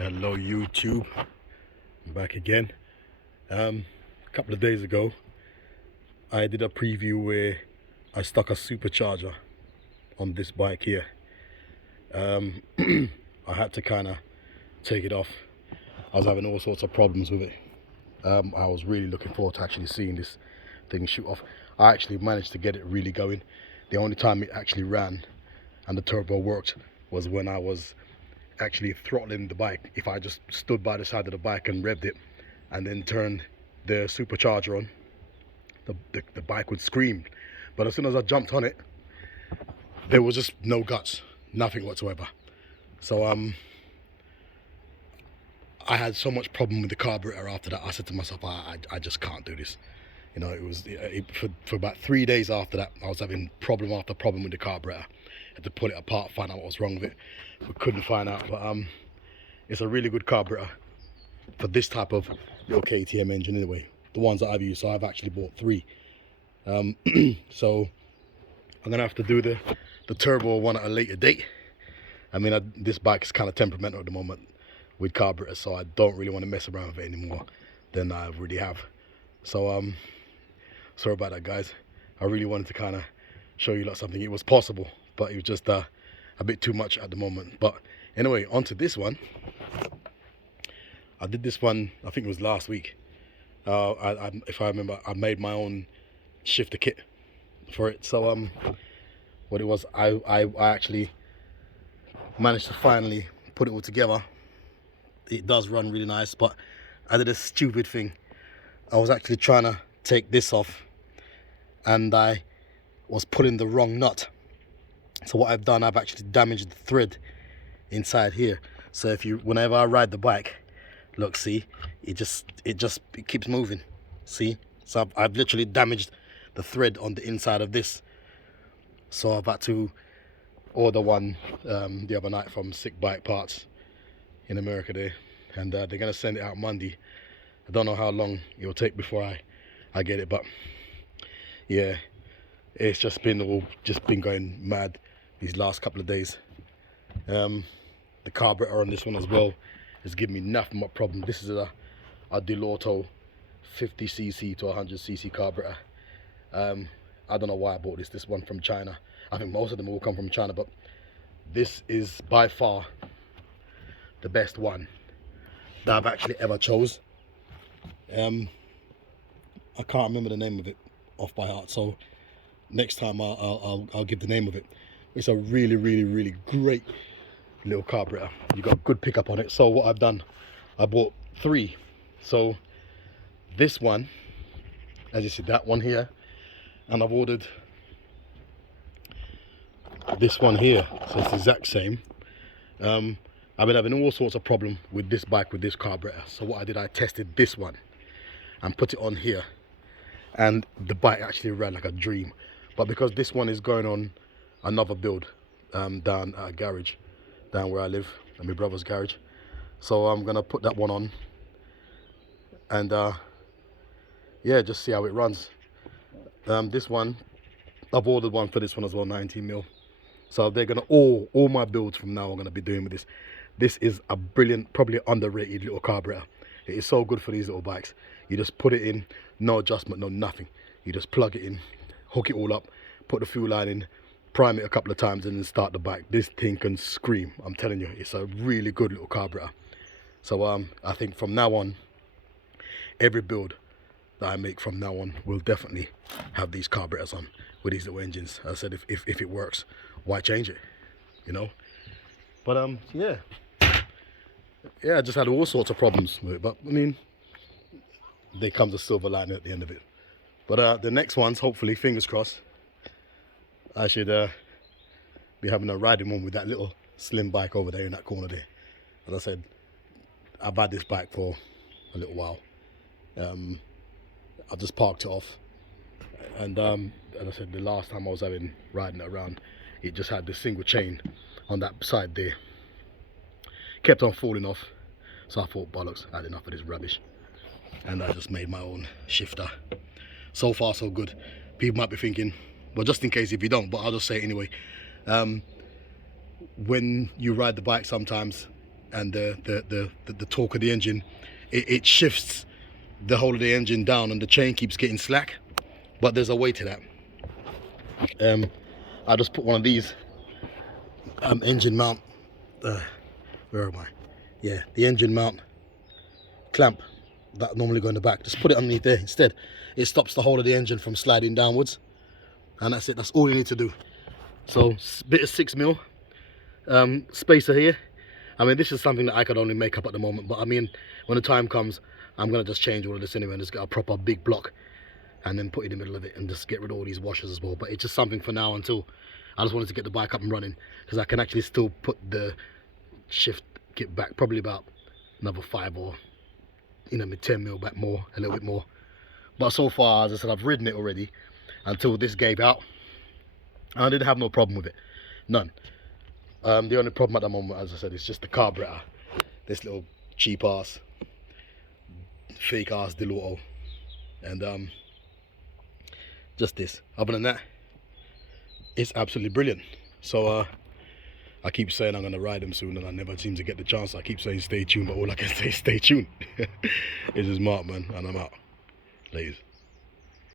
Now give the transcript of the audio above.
Hello YouTube, I'm back again. A couple of days ago I did a preview where I stuck a supercharger on this bike here. I had to kind of take it off. I was having all sorts of problems with it. I was really looking forward to actually seeing this thing shoot off. I actually managed to get it really going. The only time it actually ran and the turbo worked was when I was actually throttling the bike. If I just stood by the side of the bike and revved it and then turned the supercharger on, the bike would scream. But as soon as I jumped on it, there was just no guts, nothing whatsoever. So I had so much problem with the carburetor after that. I said to myself, I just can't do this. You know, for about 3 days after that, I was having problem after problem with the carburetor. Had to pull it apart, find out what was wrong with it. We couldn't find out, but it's a really good carburetor for this type of little KTM engine anyway. The ones that I've used, so I've actually bought 3. So I'm gonna have to do the turbo one at a later date. I mean, this bike is kind of temperamental at the moment with carburetors, so I don't really want to mess around with it anymore than I already have. So sorry about that, guys. I really wanted to kind of show you something. It was possible, but it was just a bit too much at the moment. But anyway, onto this one. I did this one, I think it was last week. If I remember, I made my own shifter kit for it. So what it was, I actually managed to finally put it all together. It does run really nice, but I did a stupid thing. I was actually trying to take this off and I was pulling the wrong nut. So what I've done, I've actually damaged the thread inside here. So whenever I ride the bike, look, see, it keeps moving. See, so I've literally damaged the thread on the inside of this. So I've had to order one the other night from Sick Bike Parts in America there, and they're gonna send it out Monday. I don't know how long it'll take before I get it, but yeah, it's just been going mad these last couple of days. The carburetor on this one as well is giving me nothing but problem. This is a Delorto 50cc to 100cc carburetor. I don't know why I bought this one from China. I think most of them all come from China, but this is by far the best one that I've actually ever chose. I can't remember the name of it off by heart, so next time I'll give the name of it. It's a really great little carburetor. You got good pickup on it. So what I've done, I bought 3. So this one, as you see, that one here, and I've ordered this one here, so it's the exact same. I've been having all sorts of problem with this bike with this carburetor. So what I did, I tested this one and put it on here, and the bike actually ran like a dream. But because this one is going on another build down at a garage down where I live, at my brother's garage, so I'm gonna put that one on and yeah, just see how it runs. This one, I've ordered one for this one as well, 19mm. So they're gonna all my builds from now are gonna be doing with this. This is a brilliant, probably underrated little carburetor. It is so good for these little bikes. You just put it in, no adjustment, no nothing. You just plug it in, hook it all up, put the fuel line in, prime it a couple of times, and then start the bike. This thing can scream. I'm telling you, it's a really good little carburetor. So I think from now on, every build that I make from now on will definitely have these carburetors on with these little engines. As I said, if it works, why change it, you know? But yeah, I just had all sorts of problems with it, but I mean, there comes a silver lining at the end of it. But the next ones, hopefully, fingers crossed, I should be having a riding one with that little slim bike over there in that corner there. As I said, I've had this bike for a little while. I just parked it off, and as I said, the last time I was riding it around, it just had this single chain on that side there. Kept on falling off, so I thought, bollocks, I had enough of this rubbish, and I just made my own shifter. So far so good. People might be thinking, well, just in case if you don't, but I'll just say it anyway. When you ride the bike, sometimes and the torque of the engine, it shifts the whole of the engine down, and the chain keeps getting slack. But there's a way to that. I just put one of these engine mount, where am I? Yeah, the engine mount clamp that normally go in the back. Just put it underneath there instead. It stops the whole of the engine from sliding downwards, and that's it. That's all you need to do. So bit of 6mm spacer here. I mean, this is something that I could only make up at the moment, but I mean, when the time comes, I'm gonna just change all of this anyway and just get a proper big block and then put it in the middle of it and just get rid of all these washers as well. But it's just something for now until I just wanted to get the bike up and running, because I can actually still put the shift kit back probably about another 5 or 10mm back more, a little bit more. But so far, as I said, I've ridden it already until this gave out, and I didn't have no problem with it, none. The only problem at the moment, as I said, is just the carburetor. This little cheap ass, fake ass Deluto, and just this. Other than that, it's absolutely brilliant. So I keep saying I'm gonna ride them soon, and I never seem to get the chance. I keep saying stay tuned, but all I can say is stay tuned. This is Mark, man, and I'm out. Ladies.